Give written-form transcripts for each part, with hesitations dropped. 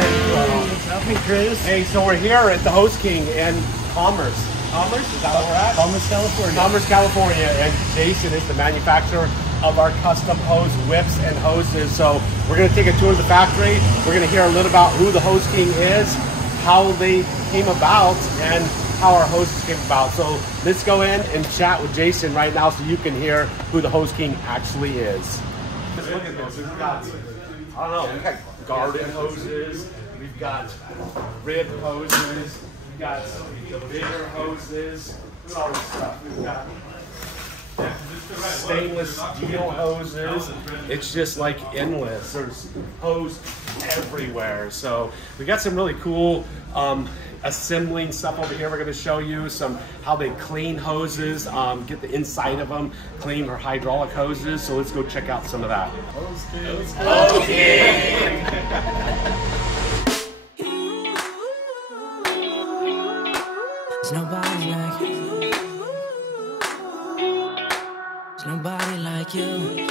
What's happening, Chris? Hey, so we're here at the Hose King in Commerce. Commerce? Is that where we're at? Commerce, California. Commerce, California. And Jason is the manufacturer of our custom hose whips and hoses. So we're going to take a tour of the factory. We're going to hear a little about who the Hose King is, how they came about, and how our hoses came about. So let's go in and chat with Jason right now so you can hear who the Hose King actually is. Look at this. We've got, I don't know, we've got garden hoses, we've got rib hoses, we've got the bigger hoses, look at all this stuff. We've got stainless steel hoses. It's just like endless. There's hose everywhere. So we got some really cool assembling stuff over here. We're going to show you how they clean hoses, get the inside of them, clean our hydraulic hoses. So let's go check out some of that. Hose King. There's nobody like you. There's nobody like you.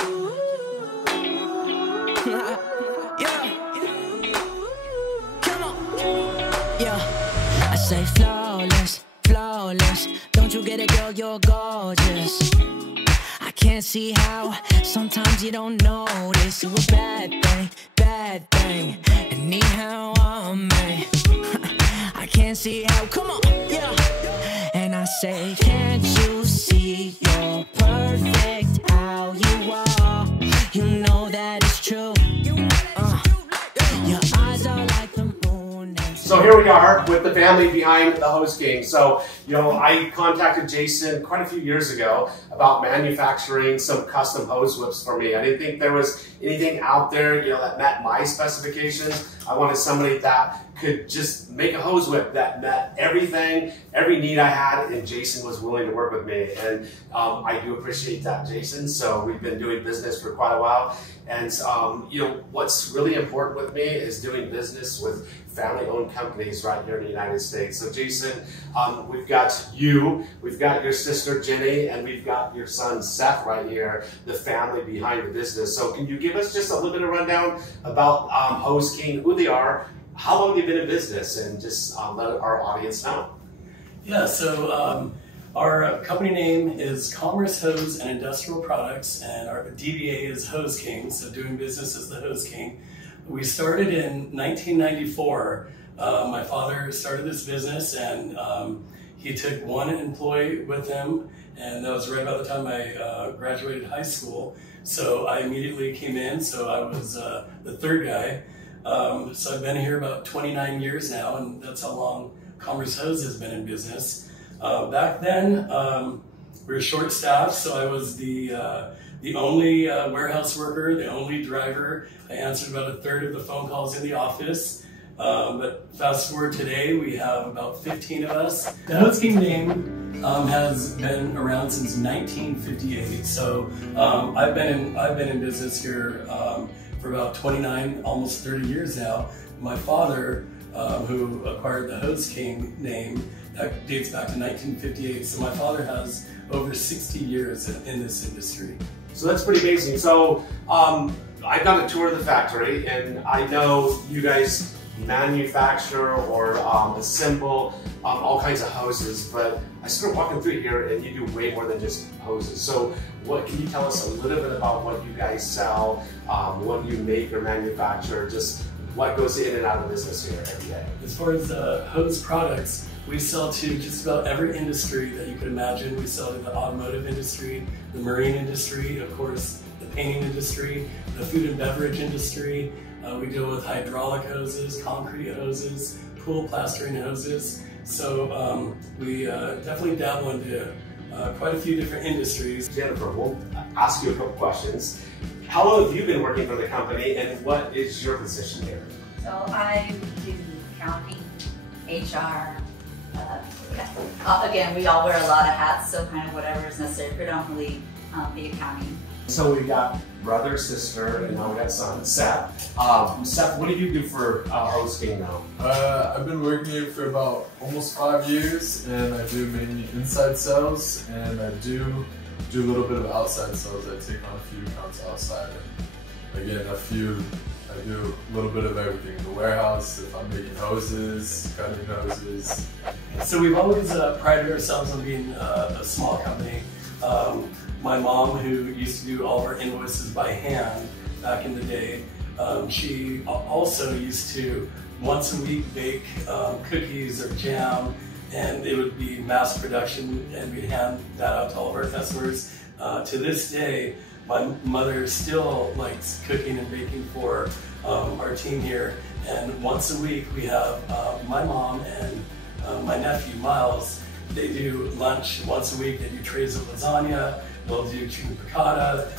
I say flawless, flawless. Don't you get it, girl? You're gorgeous. I can't see how sometimes you don't notice. You a bad thing. And need how I'm made. I can't see how. Come on, yeah. And I say, can't you see you're perfect how you are? You know that it's true. Your eyes are like the moon. So here we are with the family behind the Hose King. So, you know, I contacted Jason quite a few years ago about manufacturing some custom hose whips for me. I didn't think there was anything out there, you know, that met my specifications. I wanted somebody that could just make a hose whip that met everything, every need I had, and Jason was willing to work with me. And I do appreciate that, Jason. So we've been doing business for quite a while. And you know, what's really important with me is doing business with family-owned companies right here in the United States. So Jason, we've got you, we've got your sister Jenny, and we've got your son Seth right here, the family behind the business. So can you give us just a little bit of rundown about Hose King, who they are, how long they've been in business, and just let our audience know? Yeah, so our company name is Commerce Hose and Industrial Products, and our DBA is Hose King, so doing business as the Hose King. We started in 1994. My father started this business, and he took one employee with him, and that was right about the time I graduated high school. So I immediately came in, so I was the third guy. So I've been here about 29 years now, and that's how long Commerce Hose has been in business. Back then, we were short-staffed, so I was the only warehouse worker, the only driver. I answered about a third of the phone calls in the office. But fast forward today, we have about 15 of us. The Hose King name has been around since 1958. So I've been in business here for about 29, almost 30 years now. My father, who acquired the Hose King name, that dates back to 1958. So my father has over 60 years in this industry. So that's pretty amazing. So I've done a tour of the factory, and I know you guys manufacture or assemble all kinds of hoses, but I started walking through here and you do way more than just hoses. So what can you tell us a little bit about what you guys sell, what you make or manufacture, just what goes in and out of the business here every day? As far as hose products, we sell to just about every industry that you could imagine. We sell to the automotive industry, the marine industry, of course, the painting industry, the food and beverage industry. We deal with hydraulic hoses, concrete hoses, pool plastering hoses. So we definitely dabble into quite a few different industries. Jennifer, we'll ask you a couple questions. How long have you been working for the company, and what is your position here? So I do accounting, HR. Again, we all wear a lot of hats, so kind of whatever is necessary, predominantly the accounting. So we got brother, sister, and now we got son, Seth. Seth, what do you do for Hose King now? I've been working here for about almost 5 years, and I do mainly inside sales, and I do a little bit of outside sales. I take on a few accounts outside, and again, I do a little bit of everything in the warehouse. If I'm making hoses, cutting hoses. So we've always prided ourselves on being a small company. My mom, who used to do all of our invoices by hand back in the day, she also used to once a week bake cookies or jam, and it would be mass production, and we'd hand that out to all of our customers. To this day, my mother still likes cooking and baking for our team here, and once a week we have my mom and my nephew Miles. They do lunch once a week. They do trays of lasagna. They'll do chicken piccata,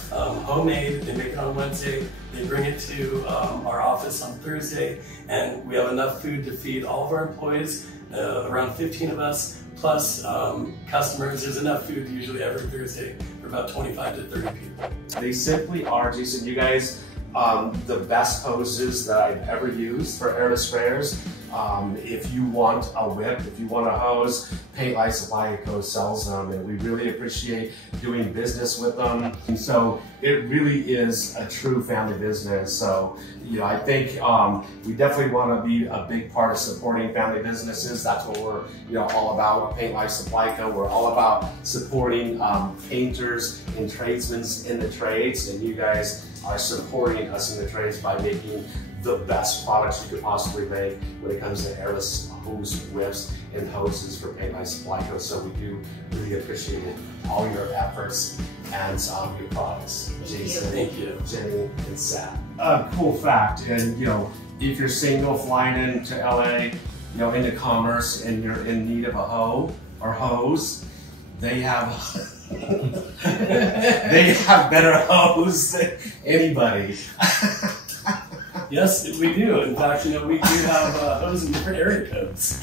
homemade. They make it on Wednesday. They bring it to our office on Thursday, and we have enough food to feed all of our employees, around 15 of us, plus customers. There's enough food usually every Thursday for about 25 to 30 people. They simply are, Jason, you guys, the best hoses that I've ever used for airless sprayers. If you want a whip, if you want a hose, Paint Life Supply Co. sells them, and we really appreciate doing business with them. And so it really is a true family business. So, I think we definitely want to be a big part of supporting family businesses. That's what we're all about. Paint Life Supply Co. We're all about supporting painters and tradesmen in the trades, and you guys are supporting us in the trades by making the best products you could possibly make when it comes to airless hose whips and hoses for Paint Life Supply Co. So we do really appreciate all your efforts and your products. Jason, thank you. Jenny, and Seth. Cool fact, and if you're single flying into LA, into Commerce, and you're in need of a hoe or hose, they have they have better hose than anybody. Yes, we do. In fact, we do have hose in different area codes.